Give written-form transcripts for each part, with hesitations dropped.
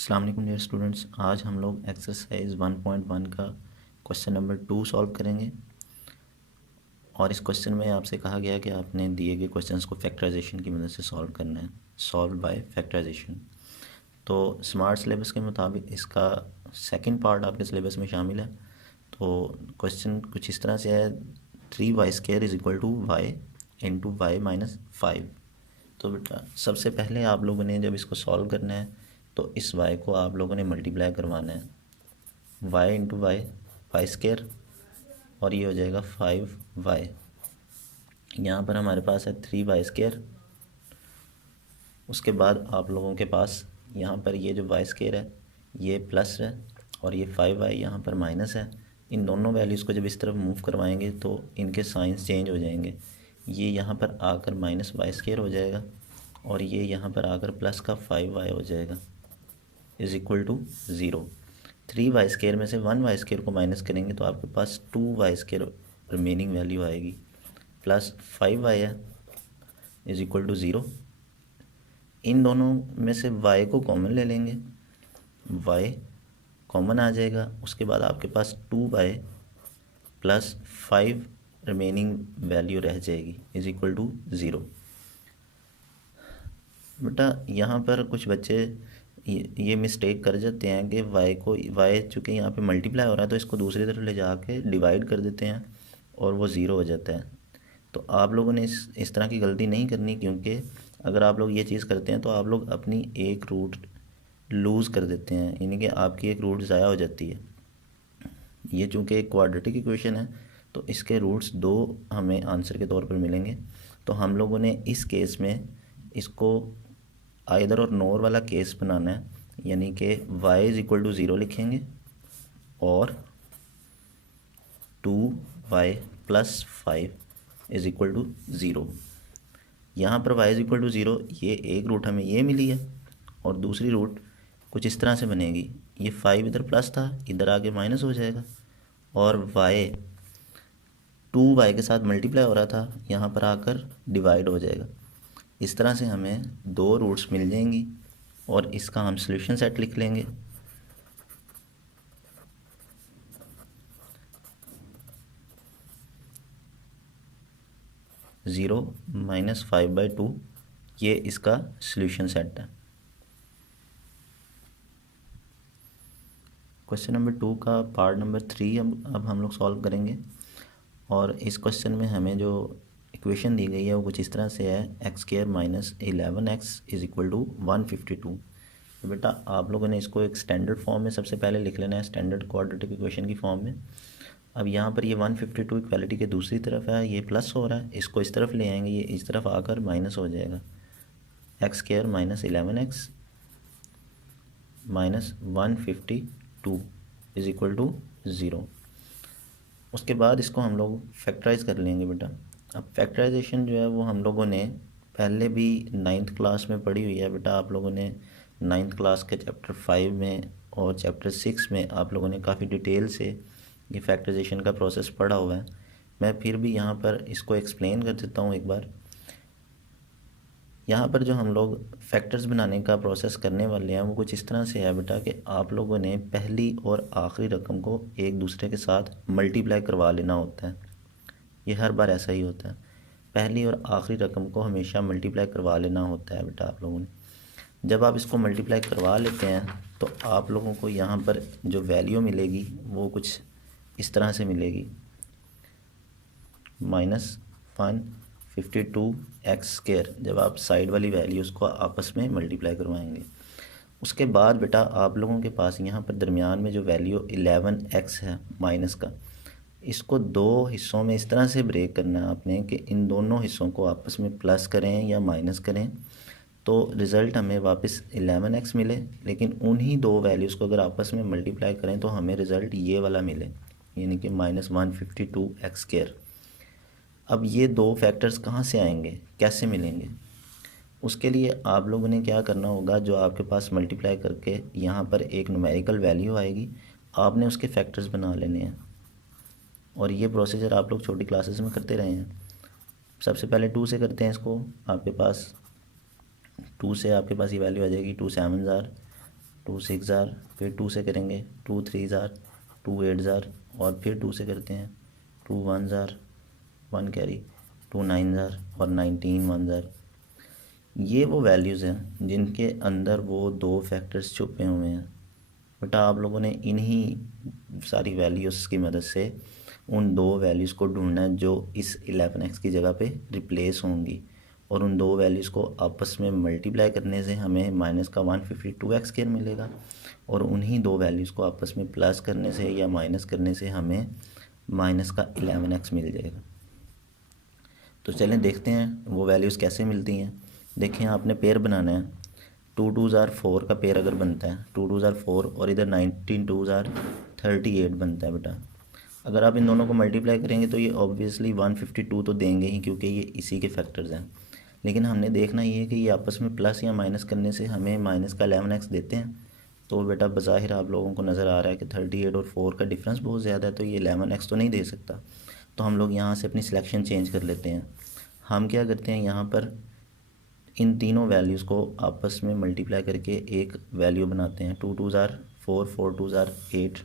अस्सलाम वालेकुम dear students. आज हम लोग एक्सरसाइज 1.1 का क्वेश्चन नंबर 2 सॉल्व करेंगे। और इस क्वेश्चन में आपसे कहा गया है कि आपने दिए गए क्वेश्चंस को फैक्टराइजेशन की मदद से सॉल्व करना है, सॉल्व बाय फैक्टराइजेशन। तो स्मार्ट सिलेबस के मुताबिक इसका सेकंड पार्ट आपके सिलेबस में शामिल है। तो क्वेश्चन कुछ इस तरह से है, 3y² is equal to y into y minus 5। तो बेटा सबसे पहले आप लोगों ने जब इसको सॉल्व करना है तो इस y को आप लोगों ने मल्टीप्लाई करवाना है, y इंटू वाई² और ये हो जाएगा 5y। यहाँ पर हमारे पास है 3y²। उसके बाद आप लोगों के पास यहाँ पर ये जो y² है ये प्लस है और ये 5y यहाँ पर माइनस है। इन दोनों वैल्यूज़ को जब इस तरफ मूव करवाएंगे तो इनके साइंस चेंज हो जाएंगे। ये यहाँ पर आकर माइनस y² हो जाएगा और ये यहाँ पर आकर प्लस का 5y हो जाएगा इज़ इक्वल टू 0। 3y² में से 1y² को माइनस करेंगे तो आपके पास 2y² रिमेनिंग वैल्यू आएगी, प्लस 5y है इज़ इक्वल टू 0। इन दोनों में से y को कॉमन ले लेंगे, y कॉमन आ जाएगा। उसके बाद आपके पास 2y प्लस 5 रिमेनिंग वैल्यू रह जाएगी इज़ इक्वल टू 0। बेटा यहाँ पर कुछ बच्चे ये मिस्टेक कर जाते हैं कि y चूँकि यहाँ पे मल्टीप्लाई हो रहा है तो इसको दूसरी तरफ ले जाके डिवाइड कर देते हैं और वो 0 हो जाता है। तो आप लोगों ने इस तरह की गलती नहीं करनी, क्योंकि अगर आप लोग ये चीज़ करते हैं तो आप लोग अपनी एक रूट लूज़ कर देते हैं, यानी कि आपकी एक रूट ज़ाया हो जाती है। ये चूँकि एक क्वाड्रेटिक इक्वेशन है तो इसके रूट्स 2 हमें आंसर के तौर पर मिलेंगे। तो हम लोगों ने इस केस में इसको आइदर और नोर वाला केस बनाना है, यानी कि y इज़ इक्वल टू 0 लिखेंगे और 2y plus 5 is equal to 0। यहाँ पर y इज़ इक्वल टू 0 ये एक रूट हमें ये मिली है और दूसरी रूट कुछ इस तरह से बनेगी, ये 5 इधर प्लस था इधर आके माइनस हो जाएगा और y 2y के साथ मल्टीप्लाई हो रहा था यहाँ पर आकर डिवाइड हो जाएगा। इस तरह से हमें 2 रूट्स मिल जाएंगी और इसका हम सॉल्यूशन सेट लिख लेंगे। ज़ीरो माइनस 5/2 ये इसका सॉल्यूशन सेट है। क्वेश्चन नंबर 2 का पार्ट नंबर 3 अब हम लोग सॉल्व करेंगे। और इस क्वेश्चन में हमें जो इक्वेशन दी गई है वो कुछ इस तरह से है, x² minus 11x is equal to 152। तो बेटा आप लोगों ने इसको एक स्टैंडर्ड फॉर्म में सबसे पहले लिख लेना है, स्टैंडर्ड क्वाड्रेटिक इक्वेशन की फॉर्म में। अब यहाँ पर ये 152 इक्वालिटी के दूसरी तरफ है, ये प्लस हो रहा है, इसको इस तरफ ले आएंगे, ये इस तरफ आकर माइनस हो जाएगा। x² minus 11x minus 152 is equal to 0। उसके बाद इसको हम लोग फैक्टराइज कर लेंगे बेटा। अब फैक्टराइजेशन जो है वो हम लोगों ने पहले भी 9th क्लास में पढ़ी हुई है बेटा। आप लोगों ने 9th क्लास के चैप्टर 5 में और चैप्टर 6 में आप लोगों ने काफ़ी डिटेल से ये फैक्टराइजेशन का प्रोसेस पढ़ा हुआ है। मैं फिर भी यहाँ पर इसको एक्सप्लेन कर देता हूँ एक बार। यहाँ पर जो हम लोग फैक्टर्स बनाने का प्रोसेस करने वाले हैं वो कुछ इस तरह से है बेटा कि आप लोगों ने पहली और आखिरी रकम को एक दूसरे के साथ मल्टीप्लाई करवा लेना होता है। ये हर बार ऐसा ही होता है, पहली और आखिरी रकम को हमेशा मल्टीप्लाई करवा लेना होता है बेटा आप लोगों ने। जब आप इसको मल्टीप्लाई करवा लेते हैं तो आप लोगों को यहाँ पर जो वैल्यू मिलेगी वो कुछ इस तरह से मिलेगी, -152x², जब आप साइड वाली वैल्यूज़ को आपस में मल्टीप्लाई करवाएंगे। उसके बाद बेटा आप लोगों के पास यहाँ पर दरमियान में जो वैल्यू 11x है माइनस का, इसको 2 हिस्सों में इस तरह से ब्रेक करना है आपने कि इन दोनों हिस्सों को आपस में प्लस करें या माइनस करें तो रिज़ल्ट हमें वापस 11x मिले, लेकिन उन्हीं 2 वैल्यूज़ को अगर आपस में मल्टीप्लाई करें तो हमें रिज़ल्ट ये वाला मिले, यानी कि -152x²। अब ये 2 फैक्टर्स कहाँ से आएंगे, कैसे मिलेंगे? उसके लिए आप लोगों ने क्या करना होगा, जो आपके पास मल्टीप्लाई करके यहाँ पर एक न्यूमेरिकल वैल्यू आएगी, आपने उसके फैक्टर्स बना लेने हैं। और ये प्रोसीजर आप लोग छोटी क्लासेस में करते रहे हैं। सबसे पहले 2 से करते हैं इसको, आपके पास 2 से आपके पास ये वैल्यू आ जाएगी 2 7 ज़ार 2 6 ज़ार, फिर 2 से करेंगे, 2 3 ज़ार, 2 8 ज़ार, और फिर 2 से करते हैं, 2 1 ज़ार, 1 कैरी, 2 9 ज़ार और 19 1 ज़ार। ये वो वैल्यूज़ हैं जिनके अंदर वो दो फैक्टर्स छुपे हुए हैं। बेटा आप लोगों ने इन्हीं सारी वैल्यूज़ की मदद से उन दो वैल्यूज़ को ढूंढना है जो इस 11x की जगह पे रिप्लेस होंगी, और उन दो वैल्यूज़ को आपस में मल्टीप्लाई करने से हमें माइनस का 152x² मिलेगा, और उन्हीं दो वैल्यूज़ को आपस में प्लस करने से या माइनस करने से हमें माइनस का 11x मिल जाएगा। तो चलें देखते हैं वो वैल्यूज़ कैसे मिलती हैं। देखें आपने पेयर बनाना है, 2 2 ज़ार 4 का पेयर अगर बनता है, 2 2 ज़ार 4 और इधर 19 2 ज़ार 38 बनता है बेटा। अगर आप इन दोनों को मल्टीप्लाई करेंगे तो ये ऑब्वियसली 152 तो देंगे ही, क्योंकि ये इसी के फैक्टर्स हैं। लेकिन हमने देखना ये है कि ये आपस में प्लस या माइनस करने से हमें माइनस का 11x देते हैं। तो बेटा बज़ाहिर आप लोगों को नज़र आ रहा है कि 38 और 4 का डिफरेंस बहुत ज़्यादा है, तो ये 11x तो नहीं दे सकता। तो हम लोग यहाँ से अपनी सिलेक्शन चेंज कर लेते हैं। हम क्या करते हैं, यहाँ पर इन तीनों वैल्यूज़ को आपस में मल्टीप्लाई करके एक वैल्यू बनाते हैं। 2 2 ज़ार 4, 4 2 ज़ार 8,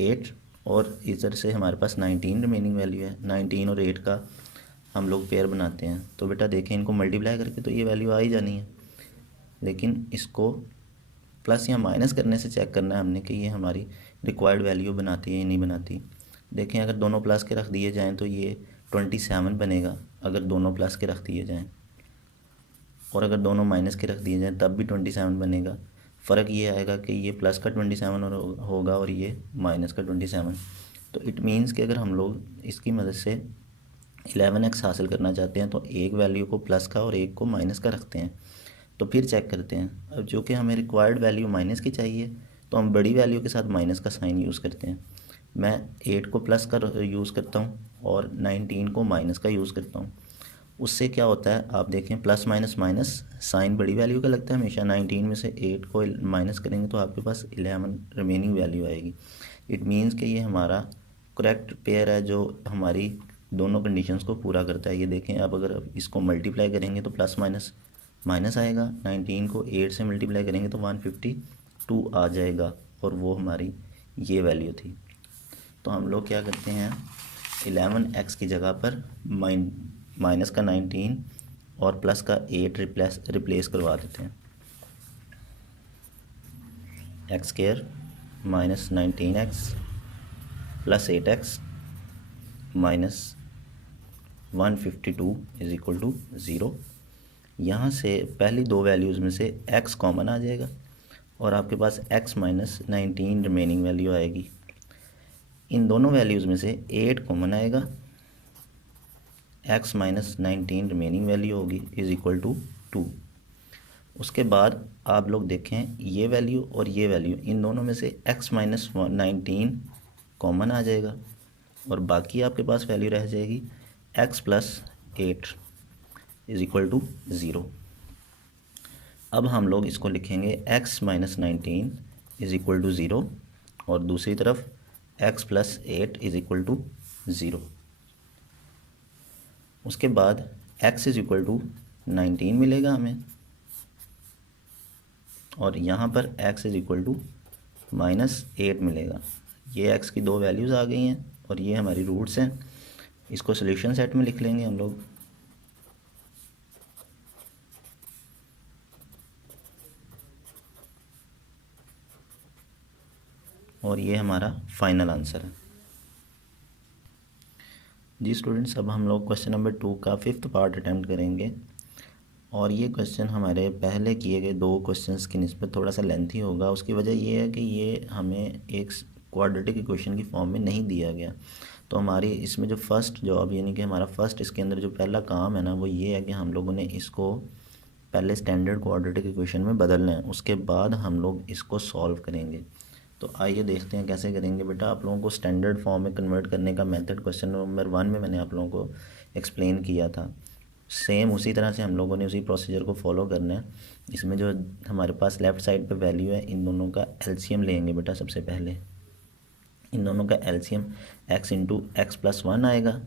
8, और इधर से हमारे पास 19 रिमेनिंग वैल्यू है। 19 और 8 का हम लोग पेयर बनाते हैं। तो बेटा देखें इनको मल्टीप्लाई करके तो ये वैल्यू आ ही जानी है, लेकिन इसको प्लस या माइनस करने से चेक करना है हमने कि ये हमारी रिक्वायर्ड वैल्यू बनाती है या नहीं बनाती। देखें अगर दोनों प्लस के रख दिए जाएँ तो ये 27 बनेगा अगर दोनों प्लस के रख दिए जाएँ, और अगर दोनों माइनस के रख दिए जाएँ तब भी 27 बनेगा। फ़र्क ये आएगा कि ये प्लस का 27 होगा और ये माइनस का 27। तो इट मीन्स कि अगर हम लोग इसकी मदद से 11x हासिल करना चाहते हैं तो एक वैल्यू को प्लस का और एक को माइनस का रखते हैं। तो फिर चेक करते हैं, अब जो कि हमें रिक्वायर्ड वैल्यू माइनस की चाहिए तो हम बड़ी वैल्यू के साथ माइनस का साइन यूज़ करते हैं। मैं 8 को प्लस का यूज़ करता हूँ और 19 को माइनस का यूज़ करता हूँ। उससे क्या होता है आप देखें, प्लस माइनस माइनस साइन बड़ी वैल्यू का लगता है हमेशा। 19 में से 8 को माइनस करेंगे तो आपके पास 11 रिमेनिंग वैल्यू आएगी। इट मीन्स कि ये हमारा करेक्ट पेयर है जो हमारी दोनों कंडीशंस को पूरा करता है। ये देखें अब अगर इसको मल्टीप्लाई करेंगे तो प्लस माइनस माइनस आएगा, 19 को 8 से मल्टीप्लाई करेंगे तो 152 आ जाएगा, और वो हमारी ये वैल्यू थी। तो हम लोग क्या करते हैं, 11x की जगह पर माइनस का 19 और प्लस का 8 रिप्लेस करवा देते हैं। x² minus 19x plus 8x minus 152 is equal to 0। यहाँ से पहली दो वैल्यूज़ में से x कॉमन आ जाएगा और आपके पास x माइनस 19 रिमेनिंग वैल्यू आएगी। इन दोनों वैल्यूज़ में से 8 कॉमन आएगा, x माइनस 19 रिमेनिंग वैल्यू होगी इज़ इक्वल टू 2। उसके बाद आप लोग देखें ये वैल्यू और ये वैल्यू, इन दोनों में से x माइनस 19 कॉमन आ जाएगा और बाकी आपके पास वैल्यू रह जाएगी x plus 8 is equal to 0। अब हम लोग इसको लिखेंगे x minus 19 is equal to 0 और दूसरी तरफ x plus 8 is equal to 0। उसके बाद x इज़ इक्वल टू 19 मिलेगा हमें, और यहाँ पर x is equal to minus 8 मिलेगा। ये x की दो वैल्यूज़ आ गई हैं और ये हमारी रूट्स हैं। इसको सॉल्यूशन सेट में लिख लेंगे हम लोग। और ये हमारा फाइनल आंसर है। जी स्टूडेंट्स, अब हम लोग क्वेश्चन नंबर 2 का 5th पार्ट अटैम्प्ट करेंगे, और ये क्वेश्चन हमारे पहले किए गए दो क्वेश्चंस की निस्बत थोड़ा सा लेंथी होगा। उसकी वजह ये है कि ये हमें एक क्वाड्रेटिक इक्वेशन की फॉर्म में नहीं दिया गया। तो हमारी इसमें जो फर्स्ट जॉब, यानी कि हमारा फर्स्ट इसके अंदर जो पहला काम है ना, वो ये है कि हम लोगों ने इसको पहले स्टैंडर्ड क्वाड्रेटिक इक्वेशन में बदलना है, उसके बाद हम लोग इसको सॉल्व करेंगे। तो आइए देखते हैं कैसे करेंगे। बेटा आप लोगों को स्टैंडर्ड फॉर्म में कन्वर्ट करने का मेथड क्वेश्चन नंबर 1 में मैंने आप लोगों को एक्सप्लेन किया था। सेम उसी तरह से हम लोगों ने उसी प्रोसीजर को फॉलो करना है। इसमें जो हमारे पास लेफ़्ट साइड पे वैल्यू है, इन दोनों का एलसीएम लेंगे बेटा। सबसे पहले इन दोनों का LCM x into x plus 1 आएगा।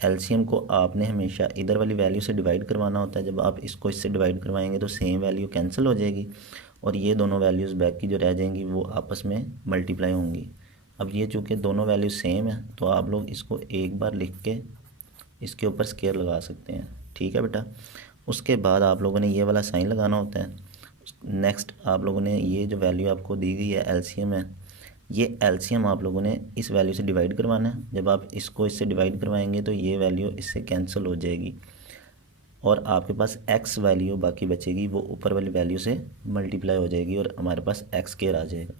एलसीएम को आपने हमेशा इधर वाली वैल्यू से डिवाइड करवाना होता है। जब आप इसको इससे डिवाइड करवाएंगे तो सेम वैल्यू कैंसिल हो जाएगी, और ये दोनों वैल्यूज़ बैक की जो रह जाएंगी वो आपस में मल्टीप्लाई होंगी। अब ये चूँकि दोनों वैल्यूज़ सेम है तो आप लोग इसको एक बार लिख के इसके ऊपर स्केयर लगा सकते हैं, ठीक है बेटा। उसके बाद आप लोगों ने ये वाला साइन लगाना होता है। नेक्स्ट आप लोगों ने ये जो वैल्यू आपको दी गई है एलसीएम है, ये एलसीएम आप लोगों ने इस वैल्यू से डिवाइड करवाना है। जब आप इसको इससे डिवाइड करवाएंगे तो ये वैल्यू इससे कैंसिल हो जाएगी और आपके पास एक्स वैल्यू बाकी बचेगी, वो ऊपर वाली वैल्यू से मल्टीप्लाई हो जाएगी और हमारे पास एक्स स्क्वायर आ जाएगा।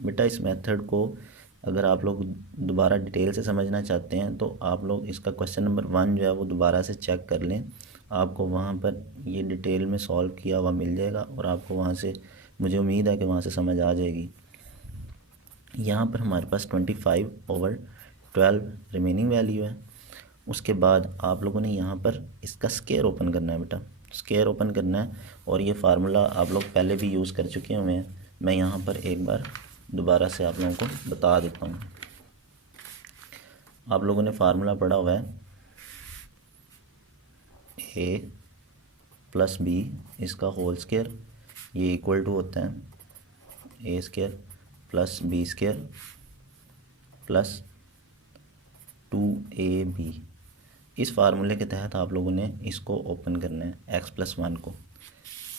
बेटा इस मेथड को अगर आप लोग दोबारा डिटेल से समझना चाहते हैं तो आप लोग इसका क्वेश्चन नंबर 1 जो है वो दोबारा से चेक कर लें, आपको वहाँ पर ये डिटेल में सॉल्व किया हुआ मिल जाएगा और आपको वहाँ से, मुझे उम्मीद है कि वहाँ से समझ आ जाएगी। यहाँ पर हमारे पास 25/12 रिमेनिंग वैल्यू है। उसके बाद आप लोगों ने यहाँ पर इसका स्केयर ओपन करना है बेटा, स्केयर ओपन करना है और ये फार्मूला आप लोग पहले भी यूज़ कर चुके हुए हैं। मैं यहाँ पर एक बार दोबारा से आप लोगों को बता देता हूँ। आप लोगों ने फार्मूला पढ़ा हुआ है a + b इसका होल स्केयर, ये इक्वल टू होता है a² + b² + 2ab। इस फार्मूले के तहत आप लोगों ने इसको ओपन करना है x + 1 को।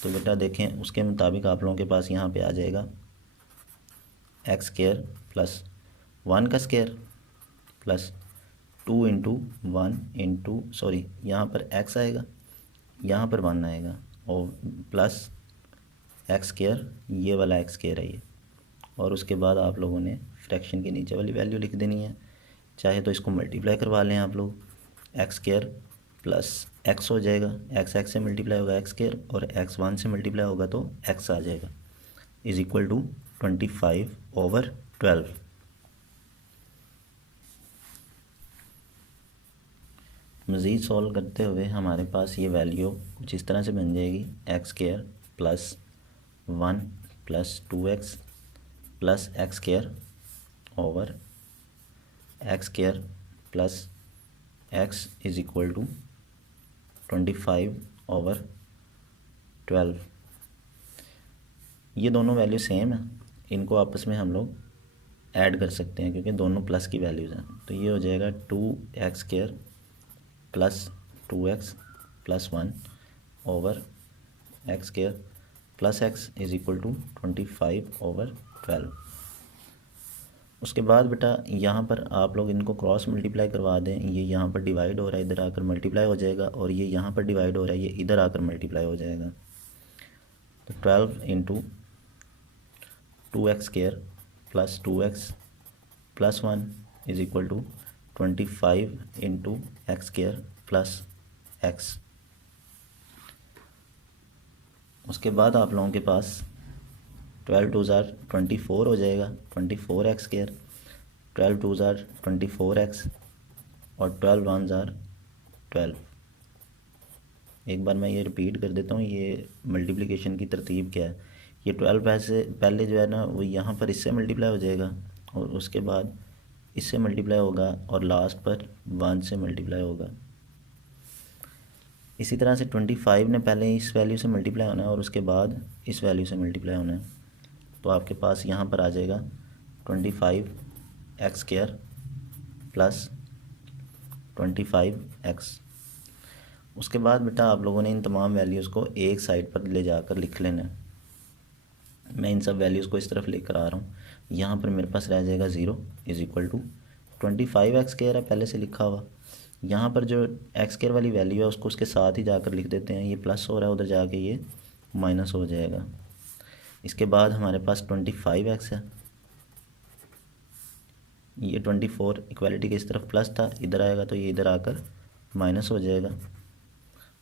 तो बेटा देखें उसके मुताबिक आप लोगों के पास यहाँ पे आ जाएगा x² + 1 का स्केयर प्लस 2 × 1 × सॉरी यहाँ पर x आएगा, यहाँ पर 1 आएगा और प्लस x², ये वाला x² है ये। और उसके बाद आप लोगों ने फ्रैक्शन के नीचे वाली वैल्यू लिख देनी है। चाहे तो इसको मल्टीप्लाई करवा लें आप लोग, x² + x हो जाएगा, x से मल्टीप्लाई होगा x² और x 1 से मल्टीप्लाई होगा तो x आ जाएगा, इज़ इक्वल टू 25/12। मज़ीद सॉल्व करते हुए हमारे पास ये वैल्यू कुछ इस तरह से बन जाएगी x² + 1 + 2x + x² over x² + x is equal to 25/12। ये दोनों वैल्यू सेम है, इनको आपस में हम लोग ऐड कर सकते हैं क्योंकि दोनों प्लस की वैल्यूज़ हैं। तो ये हो जाएगा 2x² + 2x + 1 over x² + x is equal to 25/12। उसके बाद बेटा यहाँ पर आप लोग इनको क्रॉस मल्टीप्लाई करवा दें, ये यहाँ पर डिवाइड हो रहा है इधर आकर मल्टीप्लाई हो जाएगा और ये यहाँ पर डिवाइड हो रहा है ये इधर आकर मल्टीप्लाई हो जाएगा। तो 12 × 2x² + 2x + 1 is equal to 25 × x² + x। उसके बाद आप लोगों के पास 12 × 2 = 24 हो जाएगा, 24x², 12 × 2 = 24x और 12 × 1 = 12। एक बार मैं ये रिपीट कर देता हूँ, ये मल्टीप्लिकेशन की तरतीब क्या है। ये 12 पहले जो है ना वो यहाँ पर इससे मल्टीप्लाई हो जाएगा और उसके बाद इससे मल्टीप्लाई होगा और लास्ट पर 1 से मल्टीप्लाई होगा। इसी तरह से 25 ने पहले इस वैल्यू से मल्टीप्लाई होना है और उसके बाद इस वैल्यू से मल्टीप्लाई होना है। तो आपके पास यहाँ पर आ जाएगा 25x² + 25x। उसके बाद बेटा आप लोगों ने इन तमाम वैल्यूज़ को एक साइड पर ले जाकर लिख लेना है। मैं इन सब वैल्यूज़ को इस तरफ लेकर आ रहा हूँ। यहाँ पर मेरे पास रह जाएगा 0 इज़ इक्वल टू 25x² है पहले से लिखा हुआ। यहाँ पर जो x² वाली वैल्यू है उसको उसके साथ ही जाकर लिख देते हैं, ये प्लस हो रहा है उधर जाके ये माइनस हो जाएगा। इसके बाद हमारे पास 25x है, ये 24 इक्वालिटी के इस तरफ प्लस था, इधर आएगा तो ये इधर आकर माइनस हो जाएगा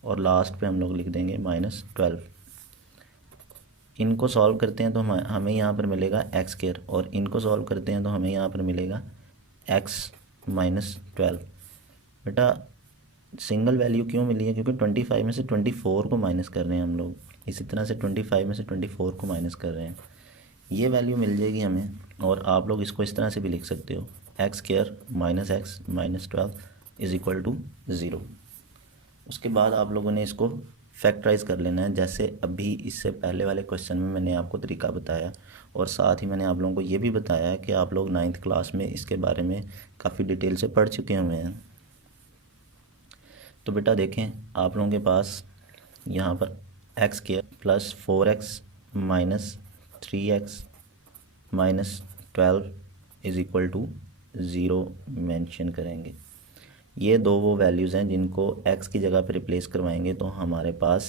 और लास्ट पे हम लोग लिख देंगे -12। इनको सॉल्व करते हैं तो हमें यहाँ पर मिलेगा x² और इनको सॉल्व करते हैं तो हमें यहाँ पर मिलेगा x - 12। बेटा सिंगल वैल्यू क्यों मिली है, क्योंकि 25 में से 24 को माइनस कर रहे हैं हम लोग, इसी तरह से 25 में से 24 को माइनस कर रहे हैं, ये वैल्यू मिल जाएगी हमें। और आप लोग इसको इस तरह से भी लिख सकते हो x² - x - 12 is equal to 0। उसके बाद आप लोगों ने इसको फैक्टराइज कर लेना है, जैसे अभी इससे पहले वाले क्वेश्चन में मैंने आपको तरीका बताया, और साथ ही मैंने आप लोगों को ये भी बताया कि आप लोग 9th क्लास में इसके बारे में काफ़ी डिटेल से पढ़ चुके हुए हैं। तो बेटा देखें, आप लोगों के पास यहाँ पर x square plus 4x minus 3x minus 12 is equal to 0 mention करेंगे। ये दो वो वैल्यूज़ हैं जिनको x की जगह पर रिप्लेस करवाएंगे तो हमारे पास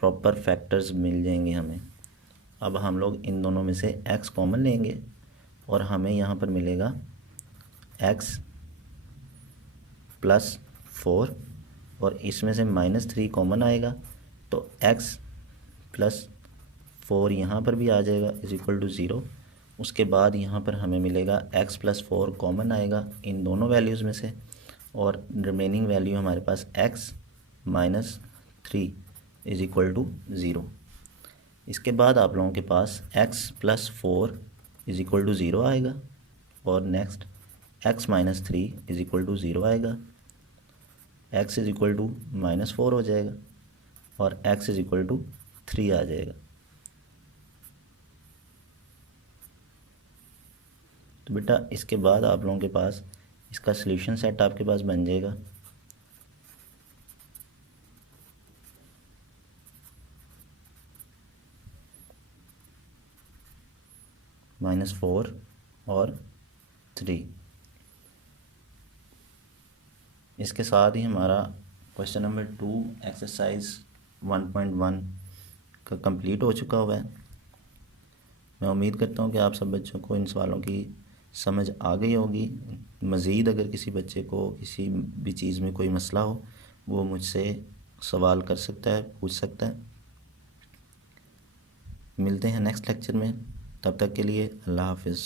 प्रॉपर फैक्टर्स मिल जाएंगे हमें। अब हम लोग इन दोनों में से x कॉमन लेंगे और हमें यहाँ पर मिलेगा x प्लस 4 और इसमें से -3 कॉमन आएगा तो x प्लस 4 यहाँ पर भी आ जाएगा इज इक्वल टू 0। उसके बाद यहाँ पर हमें मिलेगा x प्लस 4 कॉमन आएगा इन दोनों वैल्यूज़ में से, और रिमेनिंग वैल्यू हमारे पास x minus 3 is equal to 0। इसके बाद आप लोगों के पास x plus 4 is equal to 0 आएगा, और next x minus 3 is equal to 0 आएगा, x इज इक्वल टू -4 हो जाएगा और x इज इक्वल टू 3 आ जाएगा। तो बेटा इसके बाद आप लोगों के पास इसका सॉल्यूशन सेट आपके पास बन जाएगा। -4 और 3। इसके साथ ही हमारा क्वेश्चन नंबर 2 एक्सरसाइज 1.1 का कंप्लीट हो चुका हुआ है। मैं उम्मीद करता हूँ कि आप सब बच्चों को इन सवालों की समझ आ गई होगी। मज़ीद अगर किसी बच्चे को किसी भी चीज़ में कोई मसला हो वो मुझसे सवाल कर सकता है, पूछ सकता है। मिलते हैं नेक्स्ट लेक्चर में, तब तक के लिए अल्लाह हाफिज़।